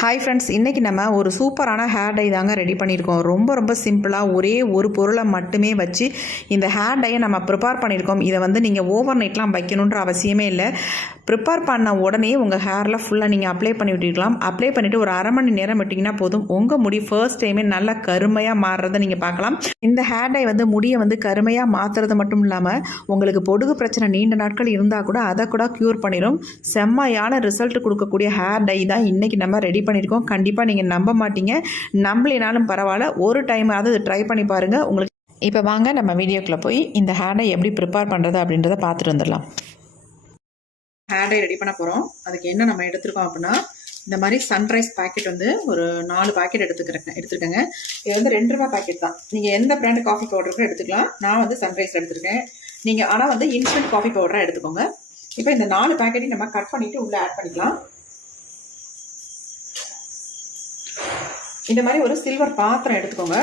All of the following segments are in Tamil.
ஹாய் ஃப்ரெண்ட்ஸ், இன்றைக்கி நம்ம ஒரு சூப்பரான ஹேர் டை தாங்க ரெடி பண்ணியிருக்கோம். ரொம்ப சிம்பிளாக ஒரே ஒரு பொருளை மட்டுமே வச்சு இந்த ஹேர் டையை நம்ம ப்ரிப்பேர் பண்ணியிருக்கோம். இதை நீங்கள் ஓவர் நைட்லாம் வைக்கணுன்ற அவசியமே இல்லை. ப்ரிப்பேர் பண்ண உடனே உங்கள் ஹேரில் ஃபுல்லாக நீங்கள் அப்ளை பண்ணி விட்டுக்கலாம். அப்ளை பண்ணிவிட்டு ஒரு அரை மணி நேரம் விட்டிங்கன்னா போதும், உங்கள் முடி ஃபர்ஸ்ட் டைமே நல்லா கருமையாக மாறுறதை நீங்கள் பார்க்கலாம். இந்த ஹேர் டை முடியை கருமையாக மாற்றுறது மட்டும் இல்லாமல் உங்களுக்கு பொடுகு பிரச்சனை நீண்ட நாட்கள் இருந்தால் கூட அதை கூட க்யூர் பண்ணிடும். செம்மையான ரிசல்ட் கொடுக்கக்கூடிய ஹேர் டை தான் இன்றைக்கி நம்ம ரெடி பண்ணியிருக்கோம். கண்டிப்பாக நீங்கள் நம்ப மாட்டீங்க. நம்பலினாலும் பரவாயில்ல, ஒரு டைம் அது ட்ரை பண்ணி பாருங்கள். உங்களுக்கு இப்போ வாங்க நம்ம வீடியோக்குள்ளே போய் இந்த ஹேர் டை எப்படி ப்ரிப்பேர் பண்ணுறது அப்படின்றத பார்த்துட்டு வந்துடலாம். ஹேர் டை ரெடி பண்ண போகிறோம். அதுக்கு என்ன நம்ம எடுத்துருக்கோம் அப்படின்னா, இந்த மாதிரி சன்ரைஸ் பாக்கெட் ஒரு 4 பாக்கெட் எடுத்துருக்கேங்க. இது 2 ரூபா பாக்கெட் தான். நீங்கள் எந்த பிராண்ட் காஃபி பவுடருக்கும் எடுத்துக்கலாம். நான் சன்ரைஸ் எடுத்துருக்கேன். நீங்கள் ஆனால் இன்ஸ்டன்ட் காஃபி பவுடராக எடுத்துக்கோங்க. இப்போ இந்த 4 பாக்கெட்டையும் நம்ம கட் பண்ணிவிட்டு உள்ளே ஆட் பண்ணிக்கலாம். இந்த மாதிரி ஒரு சில்வர் பாத்திரம் எடுத்துக்கோங்க.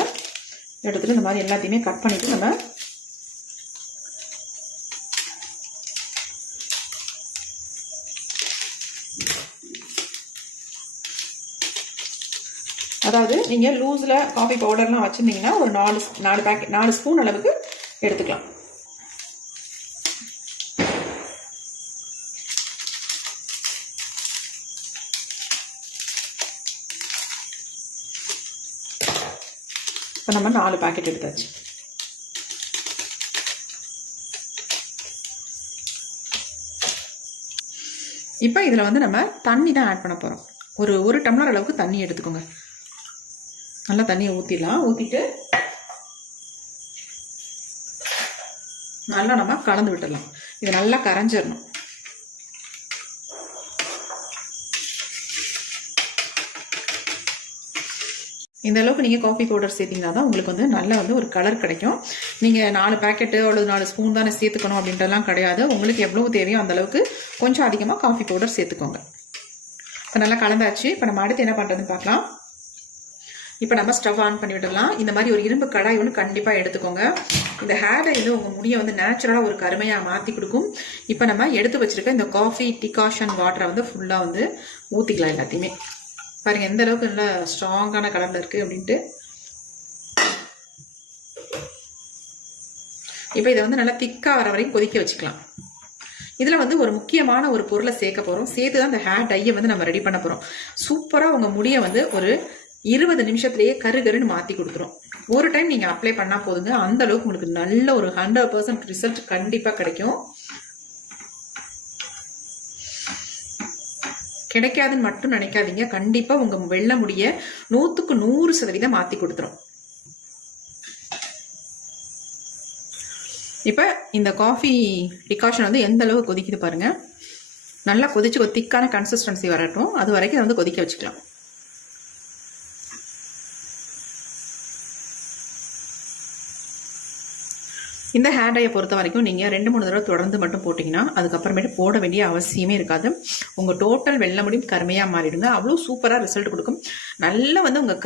எடுத்துட்டு இந்த மாதிரி எல்லாத்தையுமே கட் பண்ணிட்டு நம்ம அதாவது நீங்க லூஸ்ல காஃபி பவுடர்லாம் வச்சிருந்தீங்கன்னா ஒரு 4 ஸ்பூன் அளவுக்கு எடுத்துக்கலாம். இப்போ நம்ம 4 பாக்கெட் எடுத்தாச்சு. இப்போ இதில் நம்ம தண்ணி தான் ஆட் பண்ண போகிறோம். ஒரு டம்ளர் அளவுக்கு தண்ணி எடுத்துக்கோங்க. நல்லா தண்ணியை ஊற்றிடலாம். ஊற்றிட்டு நல்லா நம்ம கலந்து விட்டுடலாம். இது நல்லா கரைஞ்சிடணும். இந்த அளவுக்கு நீங்கள் காஃபி பவுடர் சேர்த்திங்கன்னா தான் உங்களுக்கு நல்ல ஒரு கலர் கிடைக்கும். நீங்கள் 4 பாக்கெட்டு அல்லது 4 ஸ்பூன் தானே சேர்த்துக்கணும் அப்படின்றலாம் கிடையாது. உங்களுக்கு எவ்வளவு தேவையோ அந்த அளவுக்கு கொஞ்சம் அதிகமாக காஃபி பவுடர் சேர்த்துக்கோங்க. இப்போ நல்லா கலந்தாச்சு. இப்போ நம்ம அடுத்து என்ன பண்ணுறதுன்னு பார்க்கலாம். இப்போ நம்ம ஸ்டவ் ஆன் பண்ணி விடலாம். இந்த மாதிரி ஒரு இரும்பு கடாய் கண்டிப்பாக எடுத்துக்கோங்க. இந்த ஹேர் டை உங்கள் முடியை நேச்சுரலாக ஒரு கருமையாக மாற்றி கொடுக்கும். இப்போ நம்ம எடுத்து வச்சிருக்க இந்த காஃபி டிகாஷன் வாட்டரை ஃபுல்லாக ஊற்றிக்கலாம். எல்லாத்தையுமே பாருங்க எந்த அளவுக்கு நல்லா ஸ்ட்ராங்கான கலர்ல இருக்கு அப்படின்ட்டு. இப்போ இதை நல்லா திக்கா வர வரைக்கும் கொதிக்க வச்சுக்கலாம். இதுல ஒரு முக்கியமான ஒரு பொருளை சேர்க்க போறோம். சேர்த்து தான் இந்த ஹேர் டையை நம்ம ரெடி பண்ண போறோம். சூப்பரா உங்க முடியை ஒரு 20 நிமிஷத்துலயே கருன்னு மாத்தி கொடுத்துரும். ஒரு டைம் நீங்க அப்ளை பண்ணா போதுங்க. அந்த அளவுக்கு உங்களுக்கு நல்ல ஒரு 100% ரிசல்ட் கண்டிப்பா கிடைக்கும். கிடைக்காதுன்னு மட்டும் நினைக்காதீங்க. கண்டிப்பா உங்க வெள்ளை முடிய 100க்கு 100% மாத்தி கொடுத்துரும். இப்ப இந்த காஃபி டிகாஷன் எந்த அளவு கொதிக்குது பாருங்க. நல்லா கொதிச்சு ஒரு திக்கான கன்சிஸ்டன்சி வரட்டும். அது வரைக்கும் கொதிக்க வச்சுக்கலாம். இந்த ஹேர் டையை பொறுத்த வரைக்கும் நீங்கள் 2-3 தடவை தொடர்ந்து மட்டும் போட்டிங்கன்னா அதுக்கப்புறமேட்டு போட வேண்டிய அவசியமே இருக்காது. உங்கள் டோட்டல் வெள்ளை முடி கருமையாக மாறிடுங்க. அவ்வளோ சூப்பராக ரிசல்ட் கொடுக்கும். நல்லா உங்கள்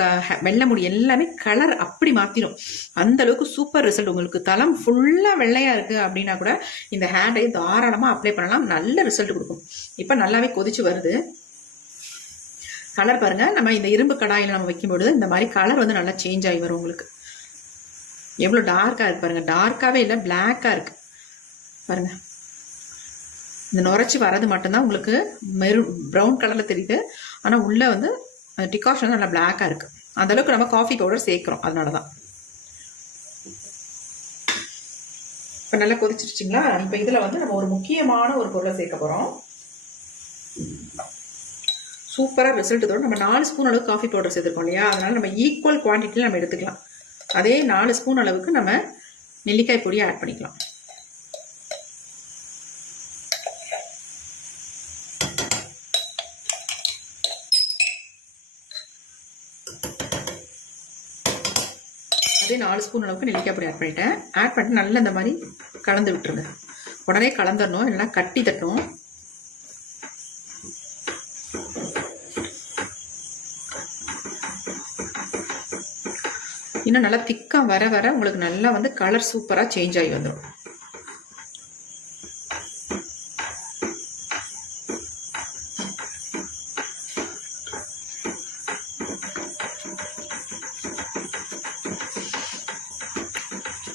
வெள்ளை முடி எல்லாமே கலர் அப்படி மாற்றிடும். அந்த அளவுக்கு சூப்பர் ரிசல்ட். உங்களுக்கு தலம் ஃபுல்லாக வெள்ளையாக இருக்குது அப்படின்னா கூட இந்த ஹேர் டை தாராளமாக அப்ளை பண்ணலாம். நல்ல ரிசல்ட் கொடுக்கும். இப்போ நல்லாவே கொதிச்சு வருது. கலர் பாருங்கள். நம்ம இந்த இரும்பு கடாயில் நம்ம வைக்கும்போது இந்த மாதிரி கலர் நல்லா சேஞ்ச் ஆகி வரும். உங்களுக்கு எவ்வளோ டார்க்காக இருக்கு பாருங்க. டார்க்காகவே இல்லை, பிளாக்காக இருக்கு பாருங்க. இந்த நுரைச்சி வர்றது மட்டும்தான் உங்களுக்கு ப்ரௌன் கலரில் தெரியுது. ஆனால் உள்ள டிகாஷன் நல்லா பிளாக்காக இருக்கு. அந்த அளவுக்கு நம்ம காஃபி பவுடர் சேர்க்குறோம். அதனால தான். இப்போ நல்லா கொதிச்சிருச்சுங்களா? இப்போ இதில் நம்ம ஒரு முக்கியமான ஒரு பொருளை சேர்க்க போகிறோம். சூப்பராக ரிசல்ட் தரும். நம்ம 4 ஸ்பூன் அளவுக்கு காஃபி பவுடர் சேர்த்துருக்கோம் இல்லையா? அதனால நம்ம ஈக்குவல் குவான்டிட்டியில் நம்ம எடுத்துக்கலாம். அதே 4 ஸ்பூன் அளவுக்கு நம்ம நெல்லிக்காய் பொடியை ஆட் பண்ணிக்கலாம். அதே 4 ஸ்பூன் அளவுக்கு நெல்லிக்காய் பொடி ஆட் பண்ணிட்டேன். ஆட் பண்ணிட்டு நல்லா இந்த மாதிரி கலந்து விட்டுருங்க. உடனே கலந்துடணும், இல்லைன்னா கட்டி தட்டும். இன்னும் நல்லா திக்கா வர வர உங்களுக்கு நல்லா கலர் சூப்பரா சேஞ்ச் ஆகி வந்துடும்.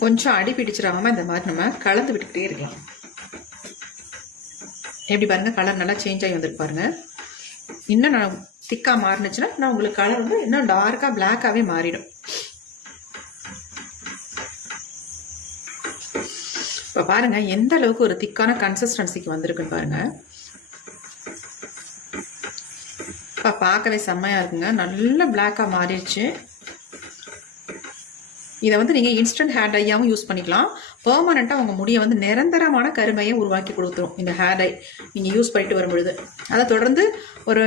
கொஞ்சம் அடி பிடிச்சிடாமல் இந்த மாதிரி நம்ம கலந்து விட்டுக்கிட்டே இருக்கலாம். எப்படி பாருங்கள், கலர் நல்லா சேஞ்ச் ஆகி வந்துருக்கு பாருங்கள். இன்னும் நான் திக்காக மாறினுச்சுன்னா நான் உங்களுக்கு கலர் வந்து இன்னும் டார்க்காக பிளாக்காகவே மாறிடும். இப்போ பாருங்கள் எந்த அளவுக்கு ஒரு திக்கான கன்சிஸ்டன்சிக்கு வந்திருக்குன்னு பாருங்கள். இப்போ பார்க்கவே செம்மையாக இருக்குங்க, நல்ல பிளாக்காக மாறிடுச்சு. இதை வந்து நீங்கள் இன்ஸ்டன்ட் ஹேர் டையாகவும் யூஸ் பண்ணிக்கலாம். பெர்மனெண்ட்டாக உங்கள் முடியை வந்து நிரந்தரமான கருமையை உருவாக்கி கொடுத்துரும் இந்த ஹேர் டை நீங்கள் யூஸ் பண்ணிட்டு வரும்பொழுது. அதை தொடர்ந்து ஒரு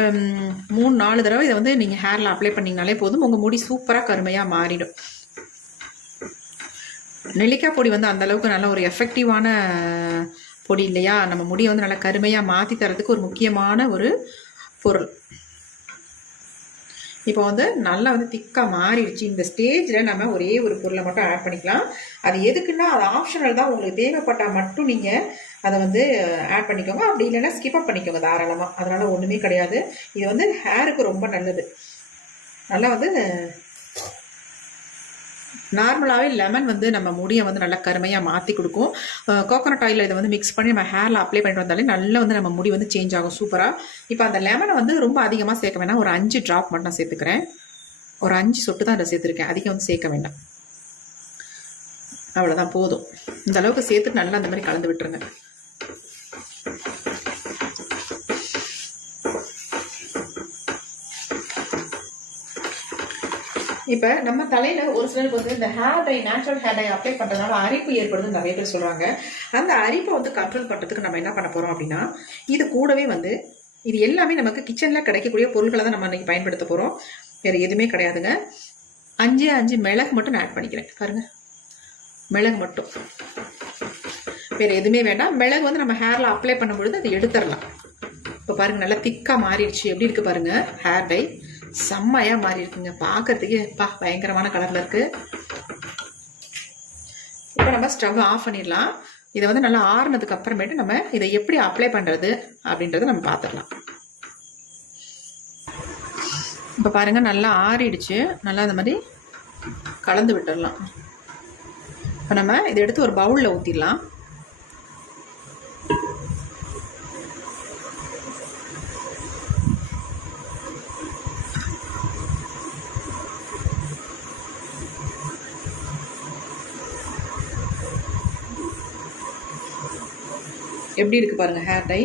3-4 தடவை இதை வந்து நீங்கள் ஹேரில் அப்ளை பண்ணிங்கனாலே போதும், உங்கள் முடி சூப்பராக கருமையாக மாறிடும். நெல்லிக்காய் பொடி வந்து அந்தளவுக்கு நல்ல ஒரு எஃபெக்டிவான பொடி இல்லையா, நம்ம முடியை வந்து நல்லா கருமையாக மாற்றி தரதுக்கு ஒரு முக்கியமான ஒரு பொருள். இப்போ வந்து நல்லா வந்து திக்காக மாறிடுச்சு. இந்த ஸ்டேஜில் நம்ம ஒரே ஒரு பொருளை மட்டும் ஆட் பண்ணிக்கலாம். அது எதுக்குன்னா அது ஆப்ஷனல் தான், உங்களுக்கு தேவைப்பட்டால் மட்டும் நீங்கள் அதை வந்து ஆட் பண்ணிக்கோங்க, அப்படி இல்லைன்னா ஸ்கிப் அப் பண்ணிக்கோங்க தாராளமாக. அதனால் ஒன்றுமே கிடையாது. இது வந்து ஹேருக்கு ரொம்ப நல்லது. நல்லா வந்து நார்மலாகவே லெமன் வந்து நம்ம முடியை வந்து நல்லா கருமையாக மாற்றி கொடுக்கும். கோகோனட் ஆயில் இதை வந்து மிக்ஸ் பண்ணி நம்ம ஹேரில் அப்ளை பண்ணிட்டு வந்தாலே நல்லா வந்து நம்ம முடி வந்து சேஞ்ச் ஆகும் சூப்பராக. இப்போ அந்த லெமனை வந்து ரொம்ப அதிகமாக சேர்க்க வேண்டாம், ஒரு 5 ட்ராப் மட்டும் நான் சேர்த்துக்கிறேன். ஒரு 5 சொட்டு தான் அதை சேர்த்துருக்கேன், அதிகம் வந்து சேர்க்க வேண்டாம். அவ்வளோதான் போதும். இந்த அளவுக்கு சேர்த்துட்டு நல்லா அந்த மாதிரி கலந்து விட்டுருங்க. இப்போ நம்ம தலையில் ஒரு சிலருக்கு வந்து இந்த hair dye natural hair dye apply பண்ணுறதுனால அரிப்பு ஏற்படுதுன்னு நிறைய பேர் சொல்கிறாங்க. அந்த அரிப்பை வந்து கண்ட்ரோல் பண்ணுறதுக்கு நம்ம என்ன பண்ண போகிறோம் அப்படின்னா, இது கூடவே வந்து இது எல்லாமே நமக்கு கிச்சனில் கிடைக்கக்கூடிய பொருட்களை தான் நம்ம இன்றைக்கி பயன்படுத்த போகிறோம், வேறு எதுவுமே கிடையாதுங்க. 5 மிளகு மட்டும் நான் ஆட் பண்ணிக்கிறேன் பாருங்கள், மிளகு மட்டும், வேறு எதுவுமே வேண்டாம். மிளகு வந்து நம்ம ஹேரில் அப்ளை பண்ணும்பொழுது அதை எடுத்துடலாம். இப்போ பாருங்கள் நல்லா திக்காக மாறிடுச்சு, எப்படி இருக்குது பாருங்கள் ஹேர் டை செம்மையாக மாறி இருக்குங்க, பார்க்கறதுக்கே பயங்கரமான கலரில் இருக்குது. இப்போ நம்ம ஸ்டவ் ஆஃப் பண்ணிடலாம். இதை வந்து நல்லா ஆறுனதுக்கு அப்புறமேட்டு நம்ம இதை எப்படி அப்ளை பண்ணுறது அப்படின்றத நம்ம பார்த்துடலாம். இப்போ பாருங்கள் நல்லா ஆறிடுச்சு, நல்லா இந்த மாதிரி கலந்து விட்டுடலாம். இப்போ நம்ம இதை எடுத்து ஒரு பவுலில் ஊற்றிடலாம். எப்படி இருக்கு பாருங்க ஹேர் டை.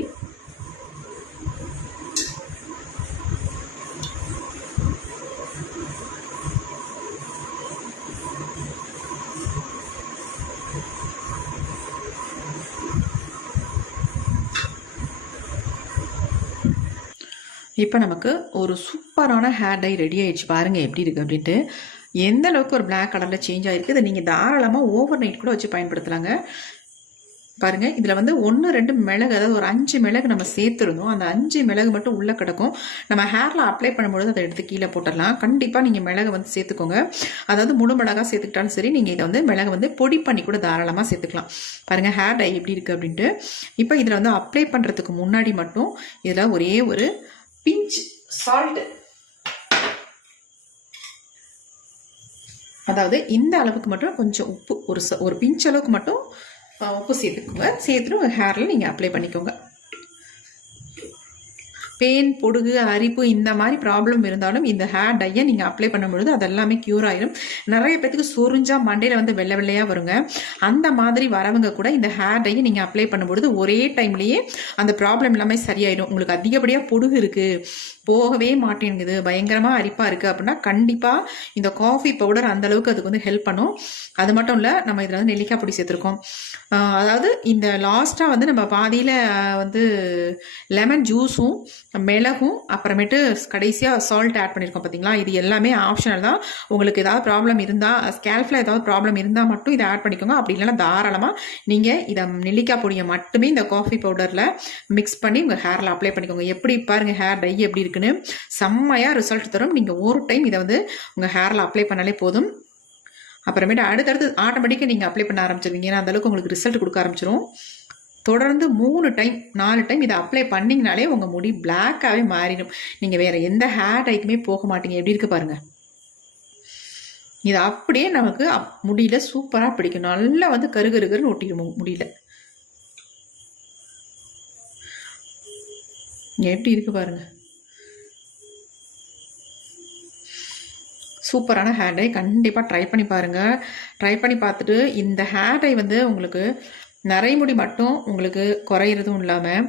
இப்போ நமக்கு ஒரு சூப்பரான ஹேர் டை ரெடி ஆயிடுச்சு பாருங்க எப்படி இருக்கு அப்படின்ட்டு. எந்த அளவுக்கு ஒரு பிளாக் கலரில் சேஞ்ச் ஆகிருக்கு. இதை நீங்கள் தாராளமாக ஓவர் நைட் கூட வச்சு பயன்படுத்தலாங்க. பாருங்கள் இதில் வந்து 1-2 மிளகு, அதாவது ஒரு 5 மிளகு நம்ம சேர்த்துருந்தோம். அந்த 5 மிளகு மட்டும் உள்ளே கிடக்கும். நம்ம ஹேரில் அப்ளை பண்ணும்போது அதை எடுத்து கீழே போட்டுடலாம். கண்டிப்பாக நீங்கள் மிளகு வந்து சேர்த்துக்கோங்க. அதாவது முழு மிளகாக சேர்த்துக்கிட்டாலும் சரி, நீங்கள் இதை வந்து மிளகு வந்து பொடி பண்ணி கூட தாராளமாக சேர்த்துக்கலாம். பாருங்கள் ஹேர் டை எப்படி இருக்குது அப்படின்ட்டு. இப்போ இதில் வந்து அப்ளை பண்ணுறதுக்கு முன்னாடி மட்டும் இதில் ஒரே ஒரு பிஞ்ச் சால்ட், அதாவது இந்த அளவுக்கு மட்டும் கொஞ்சம் உப்பு, ஒரு பிஞ்ச் அளவுக்கு மட்டும் உப்பு சேர்த்துக்கோங்க. சேர்த்துட்டு ஹேரில் நீங்கள் அப்ளை பண்ணிக்கோங்க. பெயின், பொடுகு, அரிப்பு இந்த மாதிரி ப்ராப்ளம் இருந்தாலும் இந்த ஹேர் டையை நீங்கள் அப்ளை பண்ணும்பொழுது அதெல்லாமே க்யூர் ஆயிடும். நிறைய பேத்துக்கு சொரிஞ்சா மண்டையில் வந்து வெள்ளை வெள்ளையாக வருங்க. அந்த மாதிரி வரவங்க கூட இந்த ஹேர் டையை நீங்கள் அப்ளை பண்ணும்பொழுது ஒரே டைம்லேயே அந்த ப்ராப்ளம் எல்லாமே சரியாயிடும். உங்களுக்கு அதிகப்படியாக பொடுகு இருக்குது, போகவே மாட்டேங்குது, பயங்கரமாக அரிப்பாக இருக்குது அப்படின்னா கண்டிப்பாக இந்த காஃபி பவுடர் அந்தளவுக்கு அதுக்கு வந்து ஹெல்ப் பண்ணும். அது மட்டும் இல்லை, நம்ம இதில் வந்து நெல்லிக்காய் பொடி சேர்த்துருக்கோம். அதாவது இந்த லாஸ்ட்டாக வந்து நம்ம பாதியில் வந்து லெமன் ஜூஸும் மிளகும் அப்புறமேட்டு கடைசியாக சால்ட் ஆட் பண்ணியிருக்கோம் பார்த்தீங்களா. இது எல்லாமே ஆப்ஷனல் தான். உங்களுக்கு ஏதாவது ப்ராப்ளம் இருந்தால், ஸ்கேல்ஃபில் ஏதாவது ப்ராப்ளம் இருந்தால் மட்டும் இதை ஆட் பண்ணிக்கோங்க. அப்படி இல்லைன்னா தாராளமாக நீங்கள் இதை நெல்லிக்காய் பொடியை மட்டுமே இந்த காஃபி பவுடரில் மிக்ஸ் பண்ணி உங்கள் ஹேரில் அப்ளை பண்ணிக்கோங்க. எப்படி பாருங்கள் ஹேர் டை எப்படி இருக்குன்னு செம்மையாக ரிசல்ட் தரும். நீங்கள் ஒரு டைம் இதை வந்து உங்கள் ஹேரில் அப்ளை பண்ணாலே போதும். அப்புறமேட்டு அடுத்தடுத்து ஆட்டோமேட்டிக்காக நீங்கள் அப்ளை பண்ண ஆரம்பிச்சிருவீங்க. ஏன்னா அந்தளவுக்கு உங்களுக்கு ரிசல்ட் கொடுக்க ஆரம்பிச்சிடும். தொடர்ந்து 3 டைம் 4 டைம் இதை அப்ளை பண்ணிங்கனாலே உங்கள் முடி பிளாக்காகவே மாறிடும். நீங்கள் வேறு எந்த ஹேர் டைக்குமே போக மாட்டீங்க. எப்படி இருக்குது பாருங்கள். இது அப்படியே நமக்கு முடியல சூப்பராக பிடிக்கும். நல்லா வந்து கருகருன்னு ஒட்டிடும் முடியல. எப்படி இருக்கு பாருங்க. சூப்பரான ஹேர் டை. கண்டிப்பாக ட்ரை பண்ணி பாருங்கள். ட்ரை பண்ணி பார்த்துட்டு இந்த ஹேர் டை வந்து உங்களுக்கு நரைமுடி மட்டும் உங்களுக்கு குறையிறதும் இல்லாமல்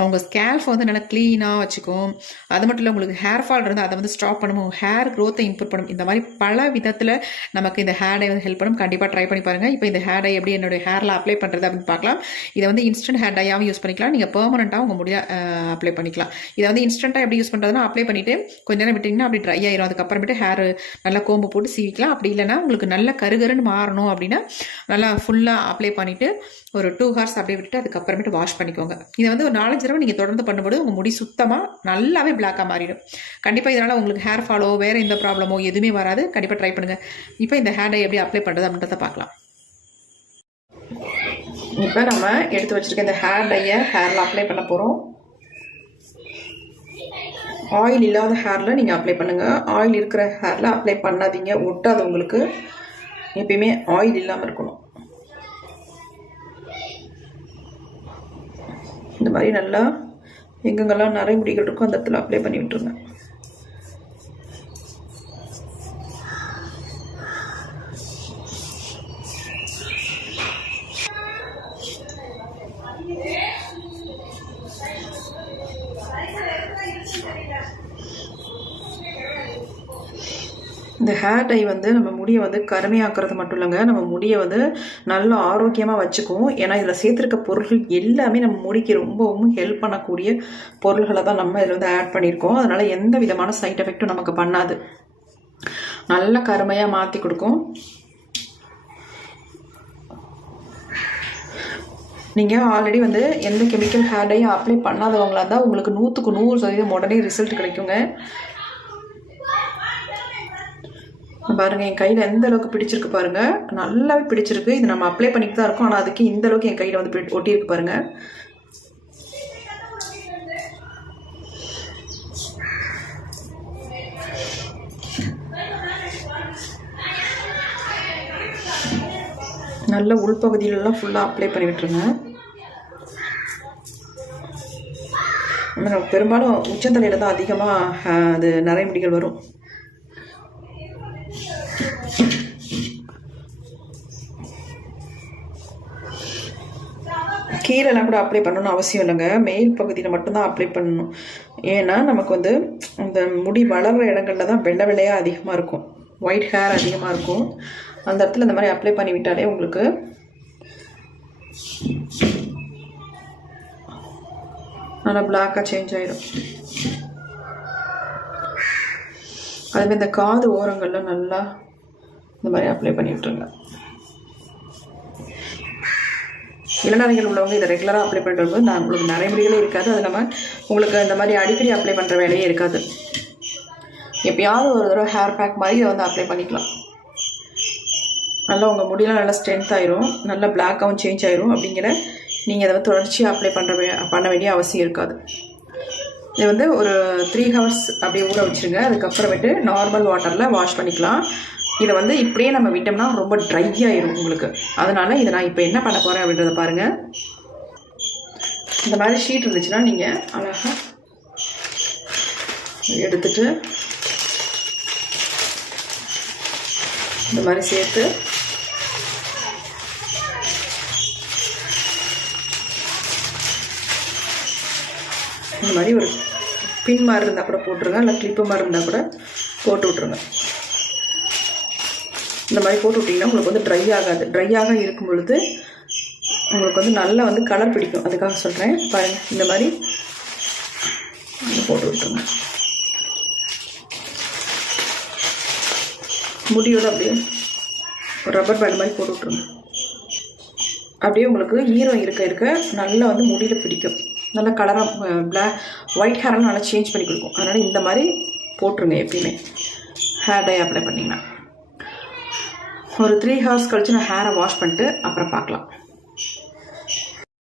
அவங்க ஸ்கேல்ஃப் வந்து நல்லா க்ளீனாக வச்சுக்கும். அது மட்டும் இல்லை, உங்களுக்கு ஹேர் ஃபால் இருந்தால் அதை வந்து ஸ்டாப் பண்ணும், ஹேர் க்ரோத்தை இம்ப்ரூவ் பண்ணும். இந்த மாதிரி பல விதத்தில் நமக்கு இந்த ஹேர் டை வந்து ஹெல்ப் பண்ணும். கண்டிப்பாக ட்ரை பண்ணி பாருங்கள். இப்போ இந்த ஹேர் டை எப்படி என்னுடைய ஹேரில் அப்ளை பண்ணுறது அப்படின்னு பார்க்கலாம். இதை வந்து இன்ஸ்டன்ட் ஹேர் டையாகவும் யூஸ் பண்ணிக்கலாம், நீங்கள் பெர்மனெண்ட்டாக உங்கள் முடிய அப்ளை பண்ணிக்கலாம். இதை வந்து இன்ஸ்டண்ட்டாக எப்படி யூஸ் பண்ணுறதுனா, அப்ளை பண்ணிவிட்டு கொஞ்ச நேரம் விட்டிங்கன்னா அப்படி ட்ரை ஆயிரும். அதுக்கப்புறமேட்டு ஹேர் நல்லா கோம்பு போட்டு சீவிக்கலாம். அப்படி இல்லைனா உங்களுக்கு நல்ல கருகருன்னு மாறணும் அப்படின்னா நல்லா ஃபுல்லாக அப்ளை பண்ணிவிட்டு ஒரு 2 hours அப்படியே விட்டுட்டு அதுக்கப்புறமேட்டு வாஷ் பண்ணிக்கோங்க. இதை வந்து ஒரு 4-5 தடவை நீங்கள் தொடர்ந்து பண்ணும்போது உங்கள் முடி சுத்தமாக நல்லாவே பிளாக்காக மாறிடும். கண்டிப்பாக இதனால் உங்களுக்கு ஹேர் ஃபாலோ வேறு எந்த ப்ராப்ளமோ எதுவுமே வராது. கண்டிப்பாக ட்ரை பண்ணுங்கள். இப்போ இந்த ஹேர் டை எப்படி அப்ளை பண்ணுறது அப்படின்றத பார்க்கலாம். இப்போ நம்ம எடுத்து வச்சுருக்க இந்த ஹேர் டையை ஹேரில் அப்ளை பண்ண போகிறோம். ஆயில் இல்லாத ஹேரில் நீங்கள் அப்ளை பண்ணுங்கள். ஆயில் இருக்கிற ஹேரில் அப்ளை பண்ணாதீங்க, ஒட்டாது உங்களுக்கு. எப்பயுமே ஆயில் இல்லாமல் இருக்கணும். இந்த மாதிரி நல்லா எங்கெங்கெல்லாம் நரைமுடிகள் இருக்கும் அந்த இடத்துல அப்ளை பண்ணி விட்டுருங்க. இந்த ஹேர் டை வந்து நம்ம முடியை வந்து கருமையாக்குறது மட்டும் இல்லைங்க, நம்ம முடியை வந்து நல்ல ஆரோக்கியமாக வச்சுக்கும். ஏன்னா இதில் சேர்த்துருக்க பொருட்கள் எல்லாமே நம்ம முடிக்கு ரொம்பவும் ஹெல்ப் பண்ணக்கூடிய பொருள்களை தான் நம்ம இதில் வந்து ஆட் பண்ணியிருக்கோம். அதனால் எந்த விதமான சைட் எஃபெக்டும் நமக்கு பண்ணாது, நல்ல கருமையாக மாற்றி கொடுக்கும். நீங்கள் ஆல்ரெடி வந்து எந்த கெமிக்கல் ஹேர் டையும் அப்ளை பண்ணாதவங்களா இருந்தால் உங்களுக்கு 100க்கு 100% உடனே ரிசல்ட் கிடைக்குங்க. பாருங்க, என் கையில் எந்த அளவுக்கு பிடிச்சிருக்கு பாருங்க, நல்லாவே பிடிச்சிருக்கு. இது நம்ம அப்ளை பண்ணிட்டு தான் இருக்கோம், ஆனால் அதுக்கு இந்த அளவுக்கு என் கையில் வந்து ஒட்டியிருக்கு பாருங்க. நல்ல உள்பகுதியிலலாம் ஃபுல்லாக அப்ளை பண்ணி விட்டுருங்க. பெரும்பாலும் உச்சந்தலையில் தான் அதிகமாக அது நரைமுடிகள் வரும். கீழெல்லாம் கூட அப்ளை பண்ணணும்னு அவசியம் இல்லைங்க, மேல் பகுதியில் மட்டும்தான் அப்ளை பண்ணணும். ஏன்னா நமக்கு வந்து இந்த முடி வளர்கிற இடங்களில் தான் வெள்ளை வெள்ளையாக அதிகமாக இருக்கும், ஒயிட் ஹேர் அதிகமாக இருக்கும். அந்த இடத்துல இந்த மாதிரி அப்ளை பண்ணி விட்டாலே உங்களுக்கு நல்லா பிளாக்காக சேஞ்ச் ஆகிடும். அதுமாதிரி இந்த காது ஓரங்களில் நல்லா இந்த மாதிரி அப்ளை பண்ணி விட்டுருங்க. இளநரைகள் உள்ளவங்க இதை ரெகுலராக அப்ளை பண்ணிட்டு வரும்போது நான் உங்களுக்கு நரைமுடிகளே இருக்காது. அது இல்லாமல் உங்களுக்கு இந்த மாதிரி அடிக்கடி அப்ளை பண்ணுற வேலையே இருக்காது. எப்பயாவது ஒரு தடவை ஹேர் பேக் மாதிரி இதை வந்து அப்ளை பண்ணிக்கலாம். நல்லா உங்கள் முடியெல்லாம் நல்லா ஸ்ட்ரென்த் ஆயிரும், நல்லா பிளாக்காகவும் சேஞ்ச் ஆயிரும். அப்படிங்கிற நீங்கள் அதை வந்து தொடர்ச்சியாக அப்ளை பண்ண வேண்டிய அவசியம் இருக்காது. இது வந்து ஒரு 3 hours அப்படியே ஊற வச்சுருங்க. அதுக்கப்புறமேட்டு நார்மல் வாட்டரில் வாஷ் பண்ணிக்கலாம். இதை வந்து இப்படியே நம்ம விட்டோம்னா ரொம்ப ட்ரை ஆயிரும் உங்களுக்கு. அதனால் இதை நான் இப்போ என்ன பண்ண போகிறேன் அப்படின்றத பாருங்கள். இந்த மாதிரி ஷீட் இருந்துச்சுன்னா நீங்கள் அழகாக எடுத்துட்டு இந்த மாதிரி சேர்த்து இந்த மாதிரி ஒரு பின் மாதிரி இருந்தால் கூட போட்டுருங்க, இல்லை கிளிப்பு மாதிரி இருந்தால் கூட போட்டு விட்ருங்க. இந்த மாதிரி போட்டு விட்டிங்கன்னா உங்களுக்கு வந்து ட்ரை ஆகாது. ட்ரையாக இருக்கும் பொழுது உங்களுக்கு வந்து நல்லா வந்து கலர் பிடிக்கும். அதுக்காக சொல்கிறேன் பாருங்கள். இந்த மாதிரி போட்டு விட்டுருங்க. முடியோட அப்படியே ஒரு ரப்பர் பேண்ட் மாதிரி போட்டு விட்ருங்க. அப்படியே உங்களுக்கு ஈரம் இருக்க நல்லா வந்து முடியில் பிடிக்கும். நல்லா கலராக ஒயிட் ஹேரெல்லாம் நல்லா சேஞ்ச் பண்ணி கொடுக்கும். அதனால் இந்த மாதிரி போட்டுருங்க எப்பயுமே ஹேர் டை அப்ளை பண்ணிங்கன்னா. ஒரு 3 hours கழிச்சு நான் ஹேரை வாஷ் பண்ணிட்டு அப்புறம் பார்க்கலாம்.